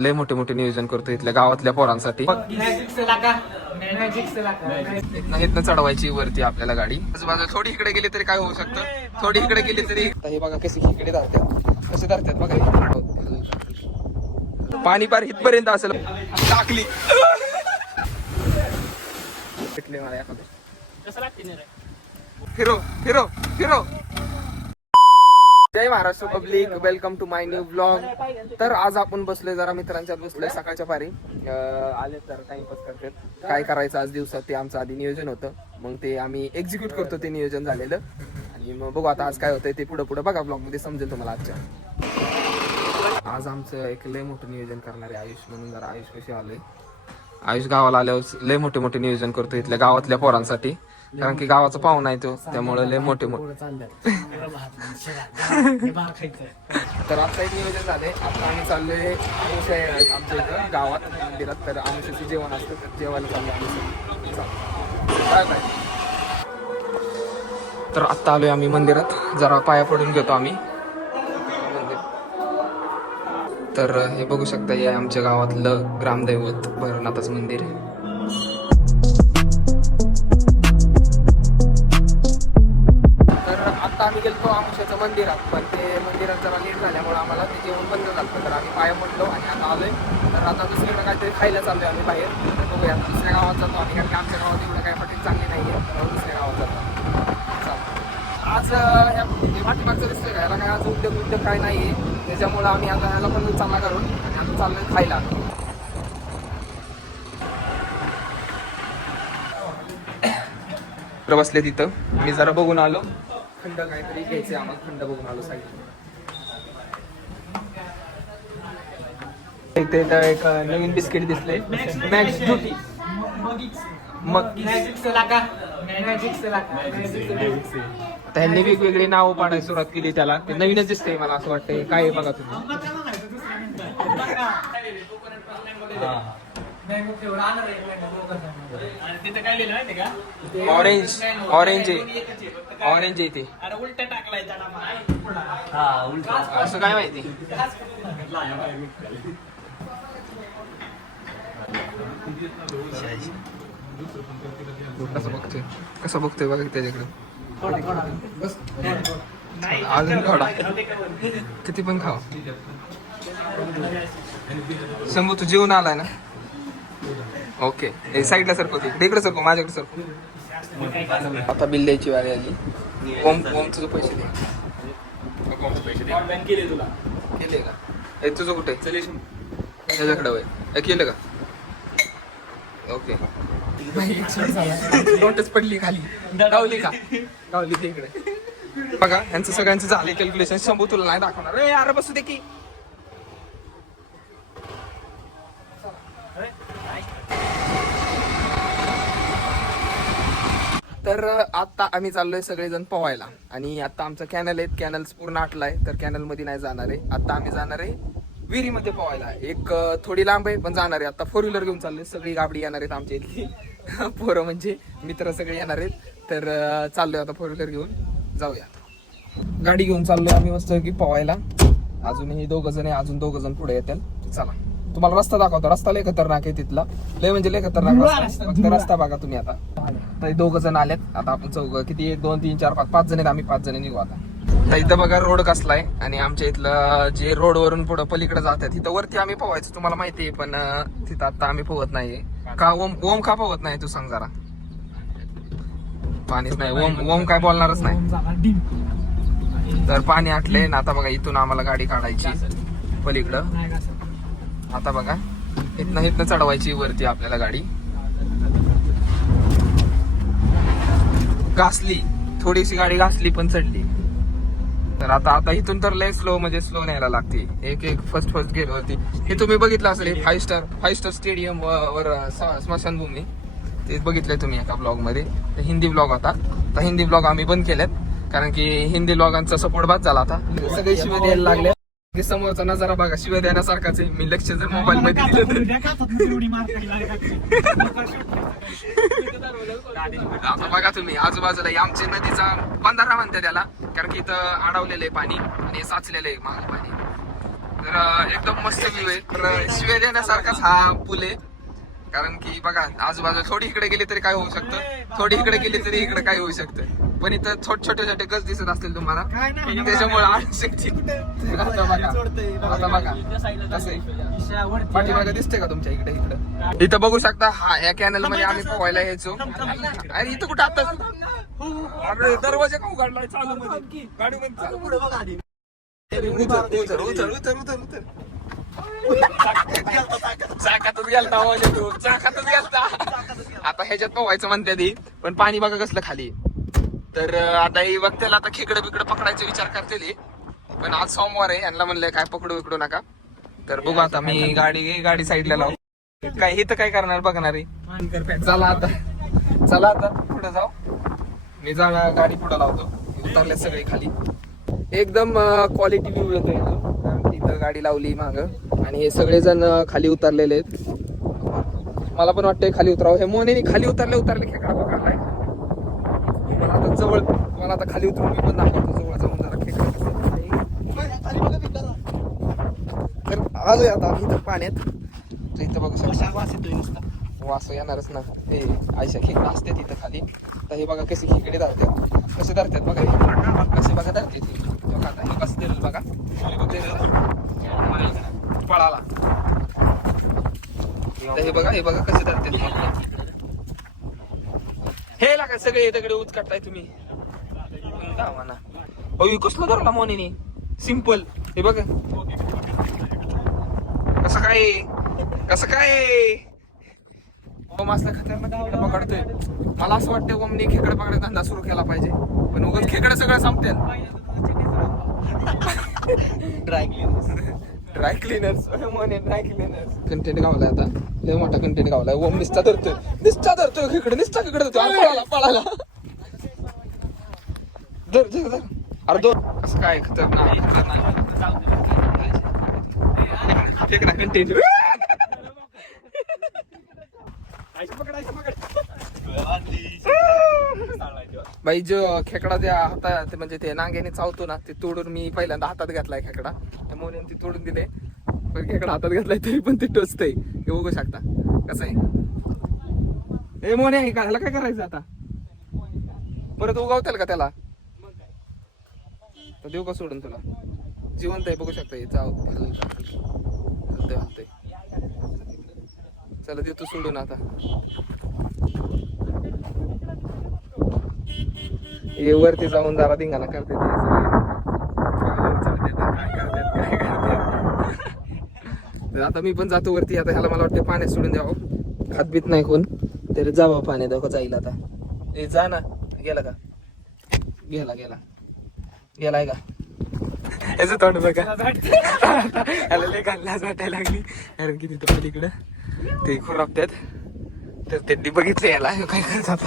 लय मोठे मोठे नियोजन करतो इथल्या गावातल्या पोरांसाठी. इथनं चढवायची वरती आपल्याला गाडी. आजूबाजूला थोडी इकडे गेली तरी काय होऊ शकतं, थोडी इकडे गेली तरी. हे बघा कसे इकडे धरतात, कसे धरतात बघा. पाणी पार इथपर्यंत असेल, टाकली मला फिरो फिरो फिरो. जय Maharashtra public, welcome to my new blog. तर आज आपण बसलोय जरा मित्रांच्यात बसलोय सकाळच्या पारी. आले तर टाइमपास करतात. काय करायचं आज दिवसात ते आमचं आधी नियोजन होतं, मग ते आम्ही एक्झिक्यूट करतो ते नियोजन झालेलं. आणि मग बघू आता आज काय होतंय ते पुढे पुढे बघा ब्लॉग मध्ये समजेल तुम्हाला. आजच्या आज आमचं एक लय मोठं नियोजन करणारे आयुष म्हणून, जरा आयुष कशी आलोय. आयुष गावाला आल्यावर लय मोठे मोठे नियोजन करतो इथल्या गावातल्या पोरांसाठी, कारण की गावाचा पाहुणा आहे तो, त्यामुळे लय मोठे मोठे. तर आता एक नियोजन झालंय. आता आम्ही चाललोय आमुषा आमच्या इथं गावात मंदिरात. तर आमुषाचं जेवण असतं, तर जेवायला चाललोय आम्ही. तर आत्ता आलोय आम्ही मंदिरात, जरा पाया पडून घेतो आम्ही. तर हे बघू शकता, हे आमच्या गावातलं ग्रामदैवत भैरवनाथाचं मंदिर आहे. आता आम्ही गेलो आमुषाच्या मंदिरात, पण ते मंदिरात जरा लेट झाल्यामुळे आम्हाला ते जेवण बंद झालं. तर आम्ही पाया पडलो आणि आता आलोय. तर आता दुसरीकडे काहीतरी खायला चाललोय आम्ही बाहेर. तर बघूया दुसऱ्या गावात जातो आम्ही, कारण की आमच्या गावात एवढं काय हॉटेल चांगली नाही आहे. दुसऱ्या गावात जातो आज. ह्या पाठीमागचं रस्ते याला काय आज उद्योग काय नाही आहे, त्याच्यामुळं आम्ही आता ह्याला पण चांगला करून आणि आता चाललोय खायला. बसले तिथं, मी जरा बघून आलो. खंड काहीतरी घ्यायचे आम्हाला, खंड बघून आलो साईड. इथे एक नवीन बिस्किट दिसले, मॅक्स ब्युटी. मग त्यांनी वेगवेगळी नावं पाडायला सुरुवात केली त्याला. ते नवीनच दिसतंय मला असं वाटतंय. काय आहे बघा तुम्ही. ऑरेंज ऑरेंज आहे, ऑरेंज आहे ते. उलट टाकलाय असं काय माहिती. कसं बघतोय बघा त्याच्याकडे. अजून खावडा किती पण खाव. शंभू तू जेवून आलाय ना. ओके, साईडला सरको, इकडे सरको, माझ्याकडे सरको. आता बिल द्यायची वारी आली. ओम तुझं पैसे दे. केले का तुझं कुठे त्याच्याकडे वय केलं का. ओके, नोटच पडली खाली. गावली का, गावली ते इकडे बघा. यांचं सगळ्यांचं झाले कॅल्क्युलेशन. शंभू तुला नाही दाखवणार. अरे बसू दे की. तर आता आम्ही चाललोय सगळेजण पोहायला. आणि आता आमचं कॅनल आहे, कॅनल पूर्ण आटलाय, तर कॅनल मध्ये नाही जाणार आहे. आता आम्ही जाणार आहे विहिरीमध्ये पोहायला. एक थोडी लांब आहे पण जाणार आहे. आता 4 व्हीलर घेऊन चाललोय. सगळी गाडी येणार आहेत आमच्या इथली पोरं, म्हणजे मित्र सगळे येणार आहेत. तर चाललोय आता 4 व्हीलर घेऊन जाऊया. गाडी घेऊन चाललोय आम्ही मस्त की पोहायला. अजूनही 2 जण आहे, अजून 2 जण पुढे येतील. चला तुम्हाला रस्ता दाखवतो. रस्ता लय खतरनाक आहे तिथला, लय म्हणजे लय खतरनाक रस्ता. फक्त रस्ता बघा तुम्ही. आता 2 जण आलेत. आता आपण 4 किती 1 2 3 4 5 जण आहेत. आम्ही 5 जण निघू आता. तर इथं बघा रोड कसलाय. आणि आमच्या इथलं जे रोड वरून पुढं पलीकडे जातात तिथं वरती आम्ही पोहायचं तुम्हाला माहिती आहे, पण तिथं आता आम्ही पोहत नाहीये. का ओम का पोहत नाही तू सांग जरा. पाणीच नाही. ओम काय बोलणारच नाही. तर पाणी आटले ना. आता बघा इथून आम्हाला गाडी काढायची पलीकडं. आता बघा इथनं चढवायची वरती आपल्याला गाडी. घासली थोडीशी गाडी, घासली पण चढली. तर आता इथून तर लय स्लो, म्हणजे स्लो न्यायला लागते. एक फर्स्ट गेलो होती. हे तुम्ही बघितलं असेल 5 स्टार स्टेडियम वर स्मशानभूमी. ते बघितलंय तुम्ही एका ब्लॉग मध्ये. हिंदी ब्लॉग होता. तर हिंदी ब्लॉग आम्ही बंद केलेत, कारण की हिंदी ब्लॉगांचा सपोर्ट बाद झाला. आता सगळे शिवाय द्यायला लागले. समोरचा नजारा बघा, शिवाय देण्यासारखाच आहे. मी लक्ष जर मोबाईल मध्ये दिलं तर आता बघा तुम्ही आजूबाजूला आमच्या नदीचा बंधारा म्हणते त्याला, कारण की इथं अडवलेलं आहे पाणी आणि साचलेलं आहे मागं पाणी. तर एकदम मस्त व्ह्यू आहे. तर शिवाय देण्यासारखाच हा पूल आहे. कारण की बघा आजूबाजू थोडी इकडे गेली तरी काय होऊ शकतं, थोडी इकडे गेली तरी इकडे काय होऊ शकतं. पण इथं छोटे छोटे गज दिसत असतील तुम्हाला, त्याच्यामुळे आता बघा कसं पाठीमागे दिसते का तुमच्या इकडे इकडे. इथं बघू शकता हा या कॅनल मध्ये आम्ही पोहायला यायचो. अरे इथं कुठं आता दरवाजा का उघडलाय चालू मध्ये गाडी मध्ये. उतर उतर उतर उतर उतर चाकातच गेलता तू चाकातच गेलता. आता ह्याच्यात पोहायचं म्हणते ती, पण पाणी बघा कसलं खाली. तर आता ही बघतेला आता खेकडे बिकडे पकडायचा विचार करते, पण आज सोमवार आहे, यांना म्हणलंय काय पकडू बिकडू नका. तर बघू आता मी गाडी साईडला लावू. काय इथं काय करणार बघणार आहे. चला आता पुढे जाऊ. मी गाडी पुढे लावतो. उतरले सगळे खाली. एकदम क्वालिटी व्ह्यू येतोय कारण इथं गाडी लावली माग आणि हे सगळेजण खाली उतरलेले आहेत. मला पण वाटतंय खाली उतरावं. हे मोनेनी खाली उतरले खेकडा पकडलाय. मला आता खाली उतरून मी पण दाखवतो जवळ जाऊन जरा खेकडा. तर आलोय आता आम्ही इथं पाण्यात. इथं बघू शकता वास येणारच ना. हे आयशा खेकडा असते तिथं खाली. तर हे बघा कसे खेकडे धरतात, कसे धरतात बघा, कसे बघा धरते ते बघा. आता हे कसं दिलं बघा पळाला. हे बघा कसे धरतात. हे लागा सगळे दगडे उचकाटताय तुम्ही. कसलं धरला मोनीने सिंपल. हे बघा कसं काय असलं खतरनाक खेकडे पकडतोय. मला असं वाटतं ओमनी खेकडे पकडायचा धंदा सुरू केला पाहिजे, पण उगाच खेकडे सगळं संपतील. ड्राय क्लिनर्स कंटेंट गावलाय आता. लय मोठा कंटेंट गावलाय. ओम निस्ता धरतोय खेकडे पळाला. अरे दोन असं काय खतरनाक खेकडा कंटेंट. बाई जो खेकडा त्या हातात म्हणजे ते नांग्याने चावतो ना, ते तोडून मी पहिल्यांदा हातात घेतलाय खेकडा. त्यामुळे ती तोडून दिले, पण खेकडा हातात घेतलाय तरी पण ते टोचतंय. हे बघू शकता कसं आहे. हे मोने आहे का, ह्याला काय करायचं आता परत उगवतेल का त्याला, तर देऊ का सोडून तुला. जिवंत आहे बघू शकता. हे हलतंय. चला देतो सोडून आता. हे वरती जाऊन जरा धिंगाणा करते. आता मी पण जातो वरती. आता ह्याला मला वाटतं पाण्यात सोडून द्यावं. खातबीत नाही कोण, तरी जावं पाण्यात. दाखव जाईल आता. हे जा ना. गेला का, गेलाय का. याचं तोंड बघा. ह्याला लय लाज वाटायला लागली कारण की तिथं पलीकडं ते खुरापतात. तर त्यांनी बघितलं याला काय करतात.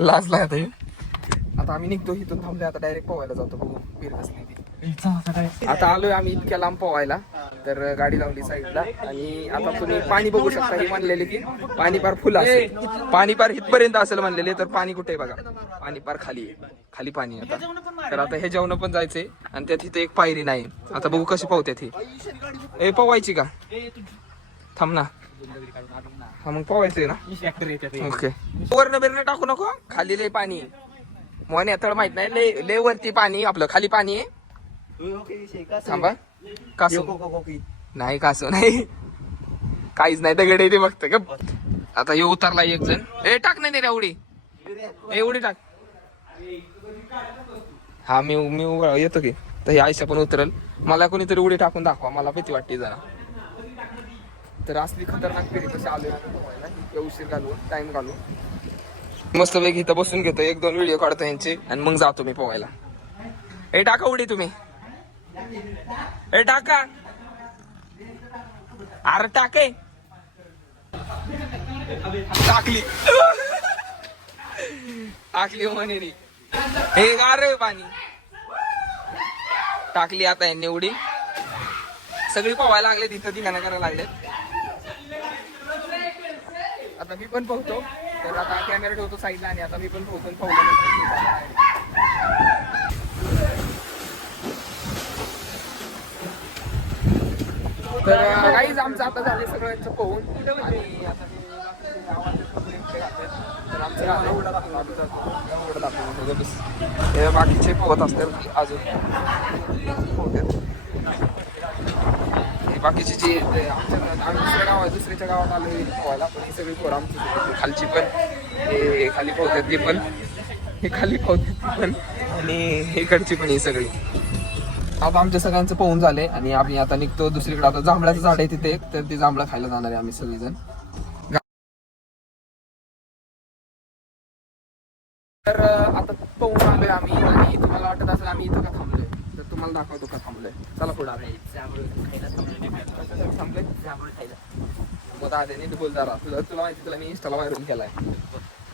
लाजला आता आम्ही निघतो इथून. थांबले आता डायरेक्ट पोहायला जातो. बघू पीर कसली ती. आता आलोय आम्ही इतक्या लांब पोहायला. तर गाडी लावली साईडला आणि आता तुम्ही पाणी बघू शकता. हे म्हणलेले की पाणी पार फुल असेल, पाणी पार इथपर्यंत असेल म्हणलेले. तर पाणी कुठे बघा, पाणी पार खाली पाणी आता. तर आता हे जेवण पण जायचंय आणि त्यात इथे एक पायरी नाही. आता बघू कशी पावत्यात हे पोवायची का. थांब ना. हा मग पोवायचंय ना. ओके. वरण बिरण टाकू नको, खाली लय पाणी. मोने तळ माहित नाही, लय वरती पाणी, आपलं खाली पाणी आहे. थांबा. कासव नाही, काहीच नाही. दगड ते बघत का. आता हे उतरला एक जण. टाक नाही रे उडी, उडी टाक. हा मी येतो की. तर हे आयशा पण उतरल. मला कोणीतरी उडी टाकून दाखवा, मला भीती वाटते जरा. तर असली खतरनाक फेरी कशी आलोय उशीर घालू, टाइम घालू. मस्त पैकी इथं बसून घेतो, 1-2 व्हिडिओ काढतो यांचे आणि मग जातो मी पोहायला. टाका उडी तुम्ही. टाका. अरे टाके. टाकली म्हणे. हे गार पाणी टाकली. आता यांनी उडी सगळी पोहायला लागले, तिथं ठिकाणा करायला लागले. आता मी पण पोहतो. तर आता कॅमेरा ठेवतो साईडला आणि आता मी पण पोहतो. तर काहीच आमचं आता झाले सगळ्यांचं पोहून आणि आता हे गावातले कपडे बिपडे घातलेत. तर आमचं गाणं एवढं दाखवलं आम्ही जातो एवढं दाखवलं बस. हे बाकीचे पोहत असतात अजून पोहतात. हे बाकीचे जे आमच्या आम्ही दुसऱ्या गावात दुसऱ्याच्या गावात आलो पोहायला पण ही सगळी पोरं आमची खालची पण हे खाली पोहतात ती पण हे खाली पोहतात ती पण आणि इकडची पण ही सगळी. आता आमच्या सगळ्यांचं पोहून झाले आणि आम्ही आता निघतो दुसरीकडे. आता जांभळाचं झाड आहे तिथे एक तर ते जांभळं खायला जाणार आहे आम्ही सगळेजण. तर आता पोहून आलोय आम्ही आणि तुम्हाला वाटत असेल आम्ही इथं का थांबलोय तर तुम्हाला दाखवतो का थांबलोय. चला पुढे आम्ही थांबलोय मग दादा नीट बोल जरा. तुला माहिती तुला मी इंस्टाला व्हायरल केलाय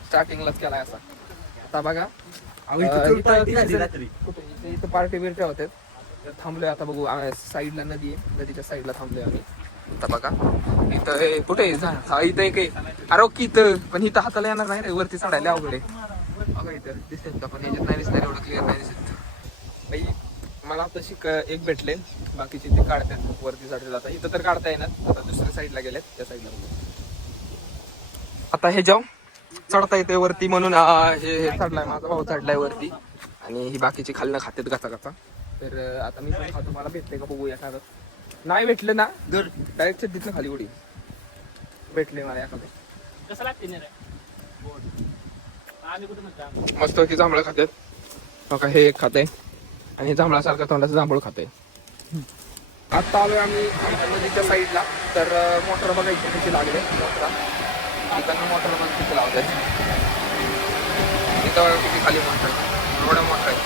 स्टार्टिंगलाच केलाय असा. आता बघा इथं पार्टी बिर्टी होते तर थांबलोय. आता बघू साईडला नदी आहे नदीच्या साईडला थांबलोय आम्ही. आता बघा इथं कुठे इथं एक अरे की इथं पण इथं हाताला येणार नाही रे वरती चढायला अवघड आहे. बघा इथं दिसत का पण याच्यात नाही दिसणार एवढं क्लिअर नाही दिसत. बाई मला तशी एक भेटले बाकीचे ते काढतात वरती चढले जातात. इथं तर काढता येणार. आता दुसऱ्या साईडला गेलेत त्या साईडला. आता हे जाऊ चढता येते वरती म्हणून हे चढलाय माझा भाऊ चढलाय वरती आणि ही बाकीची खालनं खात्यात गाचा गाचा. तर आता मी पण खातो मला भेटते का बघू एखादं. नाही भेटलं ना डायरेक्ट छड्डीतनं खाली उडी भेटले मला एखादं. कसं लागते मस्त की जांभळं खात्यात. बघा हे एक खाते आणि जांभळासारखं तोंडाचं जांभूळ खाते. आता आलोय आम्ही नदीच्या साईडला. तर मोटर बघायची किती लागले इकडनं मोटर बघ किती लावतात इथं किती खाली मोटर एवढ्या मोटर आहे.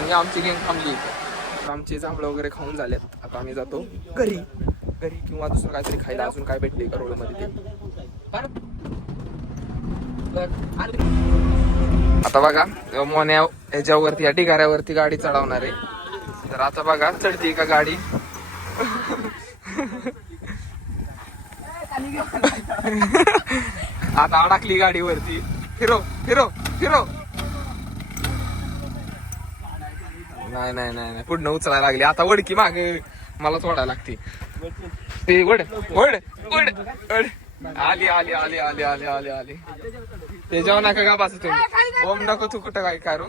आणि आमची गँग थांबली इथं. आमचे जांभळं वगैरे खाऊन झालेत. आता आम्ही जातो घरी किंवा दुसरं काहीतरी खायला. अजून काय भेटते का रोडमध्ये ते. आता बघा मोन्या ह्याच्यावरती या ढिगाऱ्यावरती गाडी चढवणार आहे. तर आता बघा चढते का गाडी. आता अडकली गाडीवरती. फिरो फिरो फिरो. नाही नाही नाही नाही पुढनं उचलायला लागली. आता वडकी माग मला सोडायला लागते. ते वड वड वड वड आली आली आली आली आली आली आली. ते जेव्हा नका का बस तुम्ही ओम नको तू कुठं काय करू.